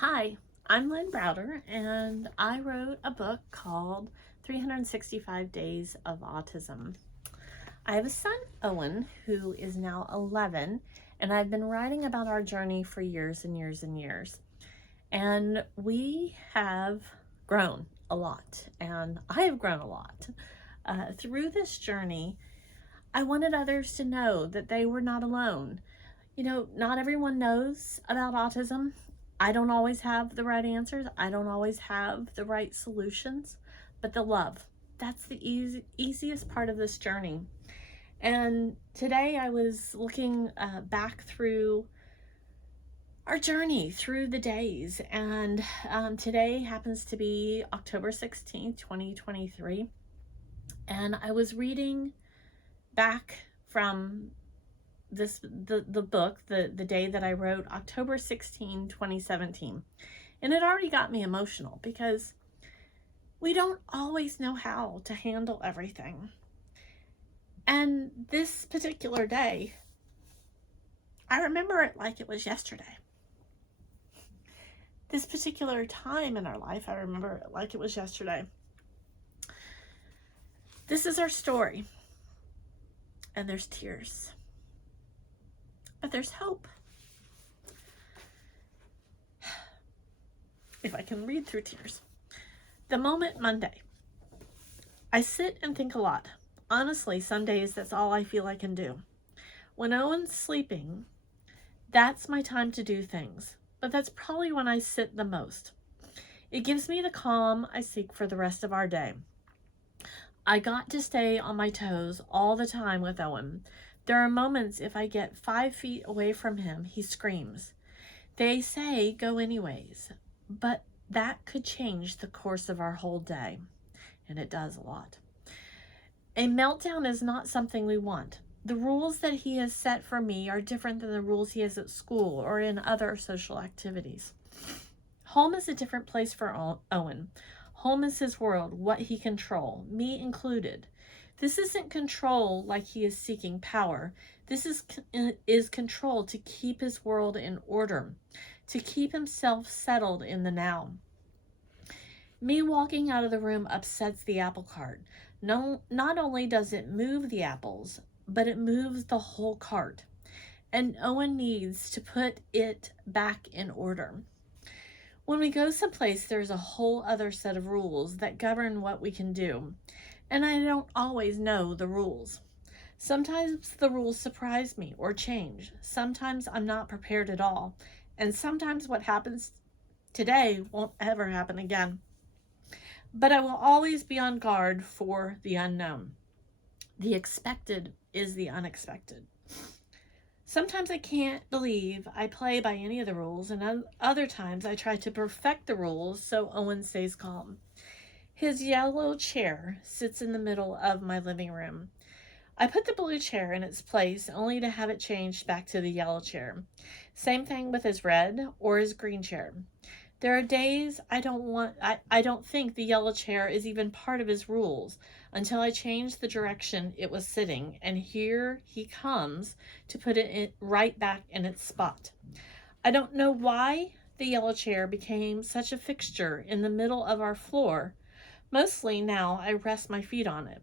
Hi, I'm Lynn Browder, and I wrote a book called 365 Days of Autism. I have a son, Owen, who is now 11, and I've been writing about our journey for years and years and years. And we have grown a lot, and I have grown a lot. Through this journey, I wanted others to know that they were not alone. Not everyone knows about autism. I don't always have the right answers. I don't always have the right solutions, but the love, that's the easiest part of this journey. And today I was looking back through our journey through the days, and today happens to be October 16th, 2023. And I was reading back from the book, the day that I wrote, October 16, 2017. And it already got me emotional because we don't always know how to handle everything. And this particular day, I remember it like it was yesterday. This particular time in our life, I remember it like it was yesterday. This is our story. And there's tears. But there's hope. If I can read through tears. The moment Monday. I sit and think a lot. Honestly, some days that's all I feel I can do. When Owen's sleeping, that's my time to do things. But that's probably when I sit the most. It gives me the calm I seek for the rest of our day. I got to stay on my toes all the time with Owen. There are moments if I get 5 feet away from him, he screams. They say go anyways, but that could change the course of our whole day. And it does a lot. A meltdown is not something we want. The rules that he has set for me are different than the rules he has at school or in other social activities. Home is a different place for Owen. Home is his world, what he controls, me included. This isn't control like he is seeking power. This is control to keep his world in order, to keep himself settled in the now. Me walking out of the room upsets the apple cart. No, not only does it move the apples, but it moves the whole cart. And Owen needs to put it back in order. When we go someplace, there's a whole other set of rules that govern what we can do. And I don't always know the rules. Sometimes the rules surprise me or change. Sometimes I'm not prepared at all. And sometimes what happens today won't ever happen again. But I will always be on guard for the unknown. The expected is the unexpected. Sometimes I can't believe I play by any of the rules, and other times I try to perfect the rules so Owen stays calm. His yellow chair sits in the middle of my living room. I put the blue chair in its place only to have it changed back to the yellow chair. Same thing with his red or his green chair. There are days I don't think the yellow chair is even part of his rules until I change the direction it was sitting, and here he comes to put it right back in its spot. I don't know why the yellow chair became such a fixture in the middle of our floor. Mostly now I rest my feet on it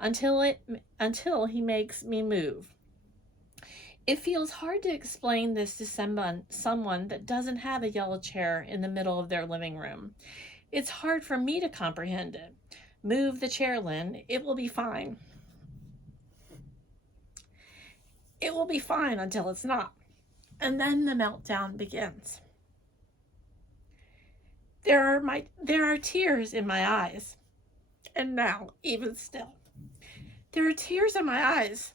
until he makes me move. It feels hard to explain this to someone that doesn't have a yellow chair in the middle of their living room. It's hard for me to comprehend it. Move the chair, Lynn. It will be fine. It will be fine until it's not. And then the meltdown begins. There are tears in my eyes. And now, even still, there are tears in my eyes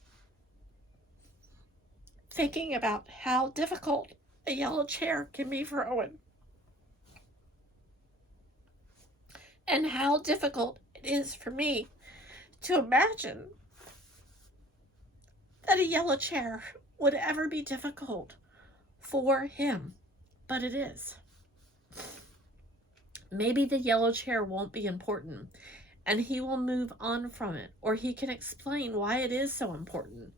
thinking about how difficult a yellow chair can be for Owen. And how difficult it is for me to imagine that a yellow chair would ever be difficult for him. But it is. Maybe the yellow chair won't be important and he will move on from it, or he can explain why it is so important.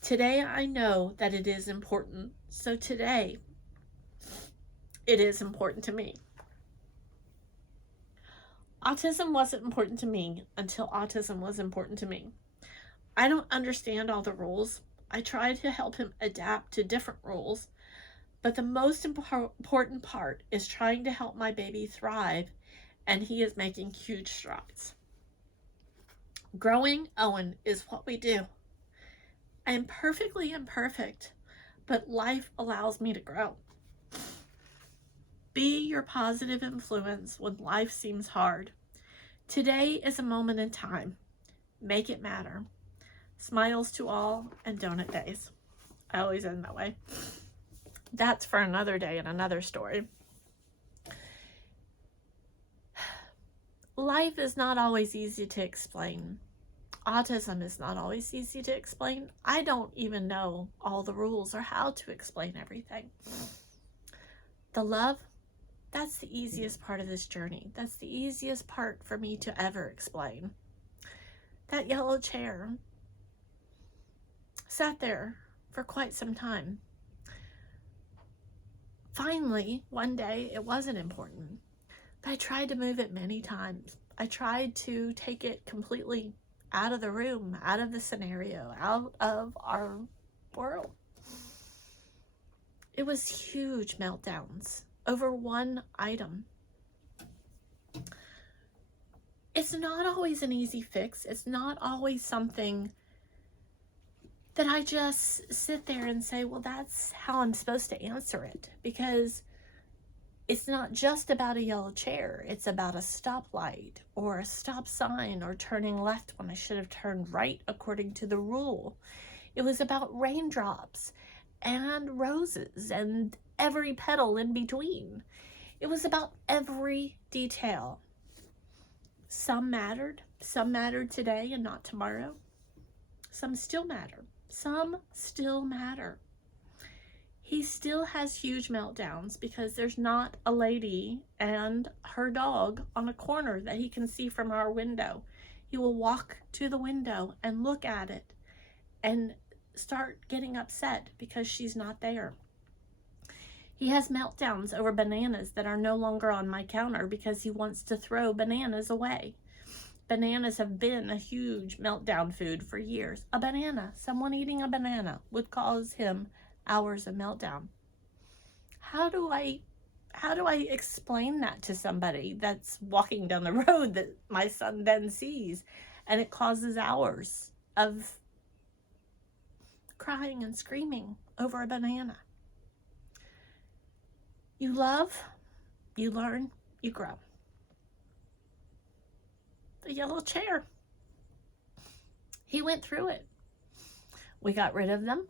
Today I know that it is important. So today it is important to me. Autism wasn't important to me until autism was important to me. I don't understand all the rules. I try to help him adapt to different rules, but the most important part is trying to help my baby thrive, and he is making huge strides. Growing Owen is what we do. I am perfectly imperfect, but life allows me to grow. Be your positive influence when life seems hard. Today is a moment in time. Make it matter. Smiles to all and donut days. I always end that way. That's for another day and another story. Life is not always easy to explain. Autism is not always easy to explain. I don't even know all the rules or how to explain everything. The love, that's the easiest part of this journey. That's the easiest part for me to ever explain. That yellow chair sat there for quite some time. Finally, one day, it wasn't important, but I tried to move it many times. I tried to take it completely out of the room, out of the scenario, out of our world. It was huge meltdowns over one item. It's not always an easy fix. It's not always something that I just sit there and say, well, that's how I'm supposed to answer it, because it's not just about a yellow chair. It's about a stoplight or a stop sign or turning left when I should have turned right according to the rule. It was about raindrops and roses and every petal in between. It was about every detail. Some mattered today and not tomorrow. Some still matter. Some still matter. He still has huge meltdowns because there's not a lady and her dog on a corner that he can see from our window. He will walk to the window and look at it and start getting upset because she's not there. He has meltdowns over bananas that are no longer on my counter because he wants to throw bananas away. Bananas have been a huge meltdown food for years. A banana, someone eating a banana, would cause him hours of meltdown. How do I explain that to somebody that's walking down the road that my son then sees, and it causes hours of crying and screaming over a banana? You love, you learn, you grow. The yellow chair. He went through it. We got rid of them.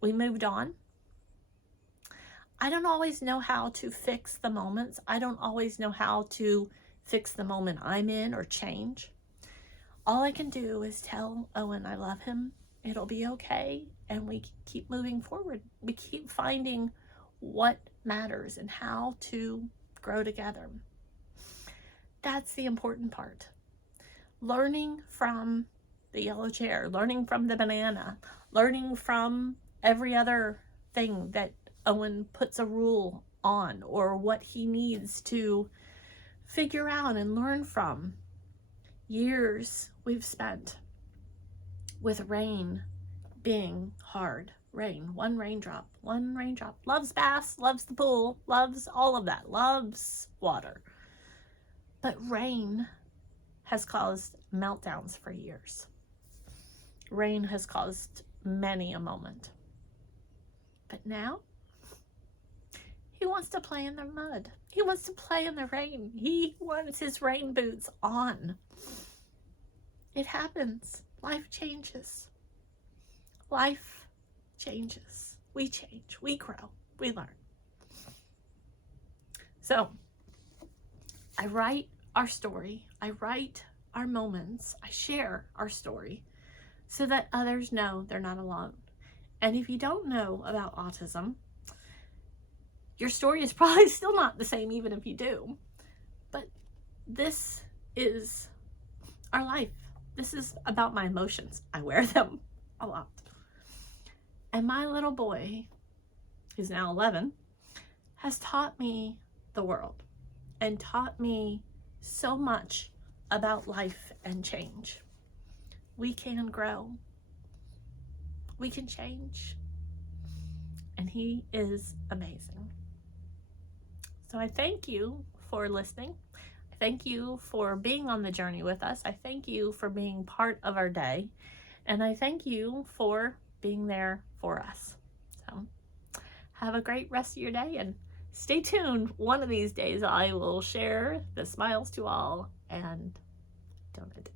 We moved on. I don't always know how to fix the moments. I don't always know how to fix the moment I'm in or change. All I can do is tell Owen I love him. It'll be okay. And we keep moving forward. We keep finding what matters and how to grow together. That's the important part. Learning from the yellow chair, learning from the banana, learning from every other thing that Owen puts a rule on or what he needs to figure out and learn from. Years we've spent with rain being hard. Rain, one raindrop. Loves baths, loves the pool, loves all of that, loves water. But rain has caused meltdowns for years. Rain has caused many a moment. But now, he wants to play in the mud. He wants to play in the rain. He wants his rain boots on. It happens. Life changes. Life changes. We change. We grow. We learn. So, I write our story. I write our moments. I share our story so that others know they're not alone. And if you don't know about autism, your story is probably still not the same even if you do. But this is our life. This is about my emotions. I wear them a lot. And my little boy, who's now 11, has taught me the world and taught me so much about life and change. We can grow. We can change. And he is amazing. So I thank you for listening. I thank you for being on the journey with us. I thank you for being part of our day. And I thank you for being there for us. So have a great rest of your day and stay tuned. One of these days I will share the smiles to all and donut.